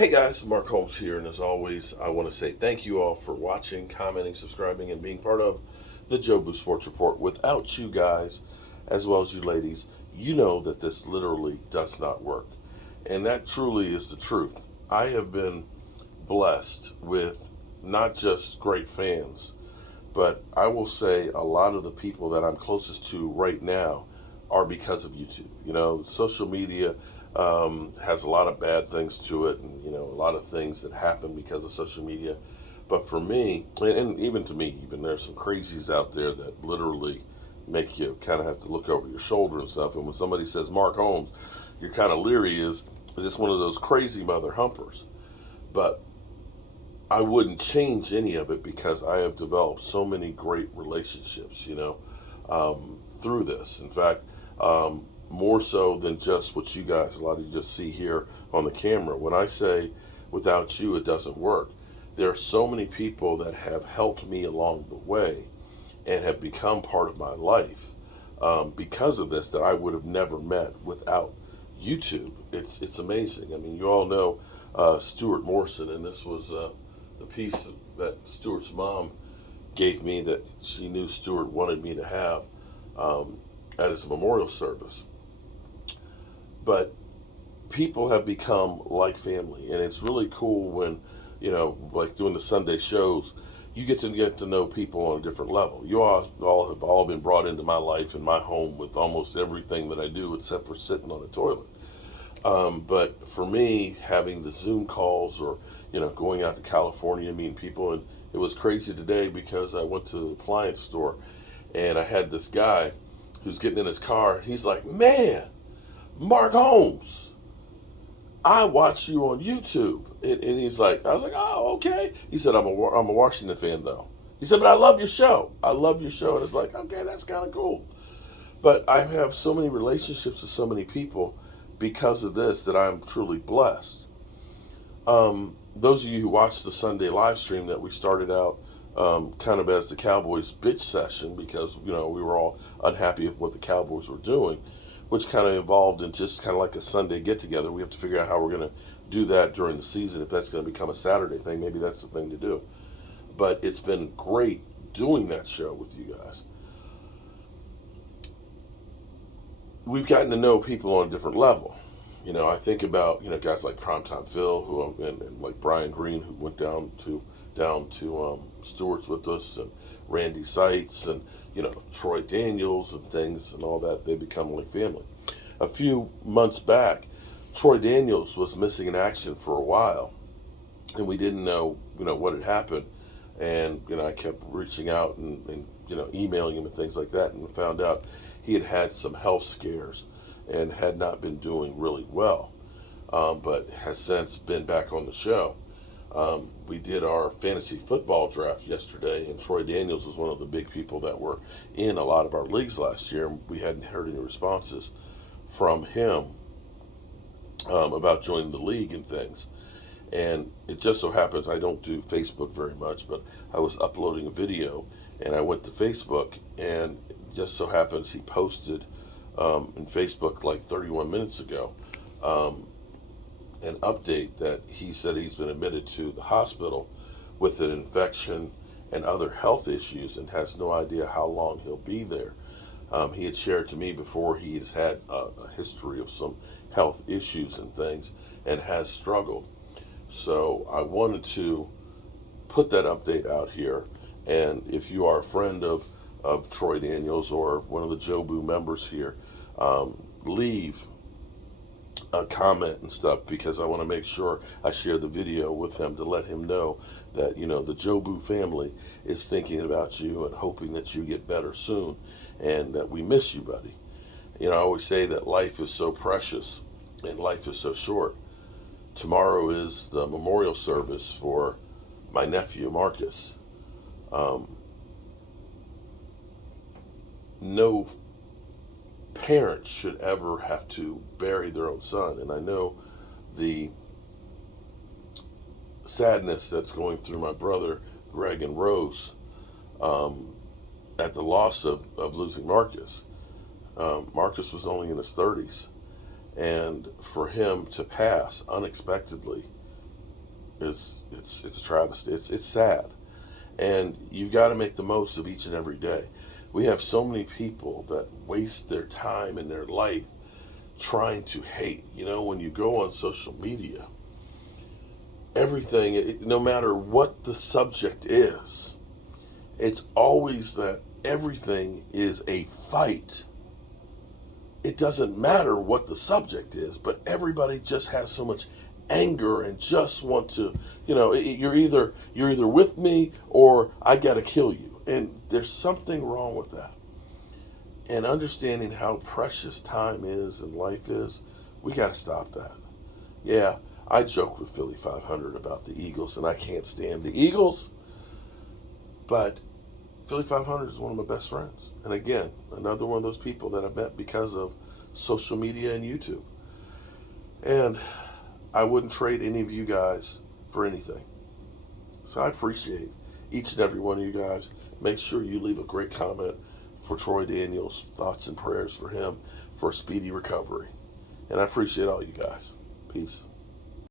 Hey guys, Mark Holmes here, and as always, I want to say thank you all for watching, commenting, subscribing, and being part of the Jobu Sports Report. Without you guys, as well as you ladies, you know that this literally does not work. And that truly is the truth. I have been blessed with not just great fans, but I will say a lot of the people that I'm closest to right now are because of YouTube. Social media has a lot of bad things to it, and a lot of things that happen because of social media. But for me, and even to me, even there's some crazies out there that literally make you kind of have to look over your shoulder and stuff. And when somebody says Mark Holmes, you're kind of leery. Is just one of those crazy mother humpers. But I wouldn't change any of it because I have developed so many great relationships, through this. In fact, more so than just what you guys, a lot of you just see here on the camera. When I say without you, it doesn't work, there are so many people that have helped me along the way and have become part of my life because of this that I would have never met without YouTube. It's amazing. I mean, you all know Stuart Morrison, and this was the piece that Stuart's mom gave me that she knew Stuart wanted me to have at his memorial service. But people have become like family, and it's really cool when, like doing the Sunday shows, you get to know people on a different level. You all have all been brought into my life and my home with almost everything that I do except for sitting on the toilet. But for me, having the Zoom calls or going out to California, meeting people, and it was crazy today because I went to the appliance store and I had this guy who's getting in his car. He's like, "Man, Mark Holmes, I watch you on YouTube." And he's like, I was like, "Oh, okay." He said, I'm a Washington fan though." He said, "But I love your show. I love your show." And it's like, okay, that's kind of cool. But I have so many relationships with so many people because of this that I'm truly blessed. Those of you who watched the Sunday live stream that we started out kind of as the Cowboys bitch session because we were all unhappy with what the Cowboys were doing, which kind of evolved into just kind of like a Sunday get together. We have to figure out how we're going to do that during the season. If that's going to become a Saturday thing, maybe that's the thing to do. But it's been great doing that show with you guys. We've gotten to know people on a different level. I think about guys like Primetime Phil, and like Brian Green, who went down to Stewart's with us, and Randy Seitz, and Troy Daniels, and things and all that. They become like family. A few months back, Troy Daniels was missing in action for a while, and we didn't know what had happened. And I kept reaching out and emailing him and things like that, and found out he had had some health scares and had not been doing really well, but has since been back on the show. We did our fantasy football draft yesterday, and Troy Daniels was one of the big people that were in a lot of our leagues last year. We hadn't heard any responses from him about joining the league and things. And it just so happens I don't do Facebook very much, but I was uploading a video and I went to Facebook, and it just so happens he posted in Facebook like 31 minutes ago an update that he said he's been admitted to the hospital with an infection and other health issues and has no idea how long he'll be there. He had shared to me before he has had a history of some health issues and things and has struggled. So I wanted to put that update out here. And if you are a friend of Troy Daniels or one of the Jobu members here, leave a comment and stuff because I want to make sure I share the video with him to let him know that the Jobu family is thinking about you and hoping that you get better soon and that we miss you, buddy. I always say that life is so precious and life is so short. Tomorrow is the memorial service for my nephew Marcus. No parent should ever have to bury their own son, and I know the sadness that's going through my brother Greg and Rose at the loss of losing Marcus. Marcus was only in his 30s, and for him to pass unexpectedly it's a travesty. It's sad, and you've got to make the most of each and every day. We have so many people that waste their time and their life trying to hate. You know, when you go on social media, everything, no matter what the subject is, it's always that everything is a fight. It doesn't matter what the subject is, but everybody just has so much anger and just want to, you're either with me or I got to kill you. And there's something wrong with that. And understanding how precious time is and life is, we got to stop that. Yeah, I joke with Philly 500 about the Eagles, and I can't stand the Eagles, but Philly 500 is one of my best friends. And again, another one of those people that I met because of social media and YouTube. And I wouldn't trade any of you guys for anything. So I appreciate each and every one of you guys. Make sure you leave a great comment for Troy Daniels. Thoughts and prayers for him for a speedy recovery. And I appreciate all you guys. Peace.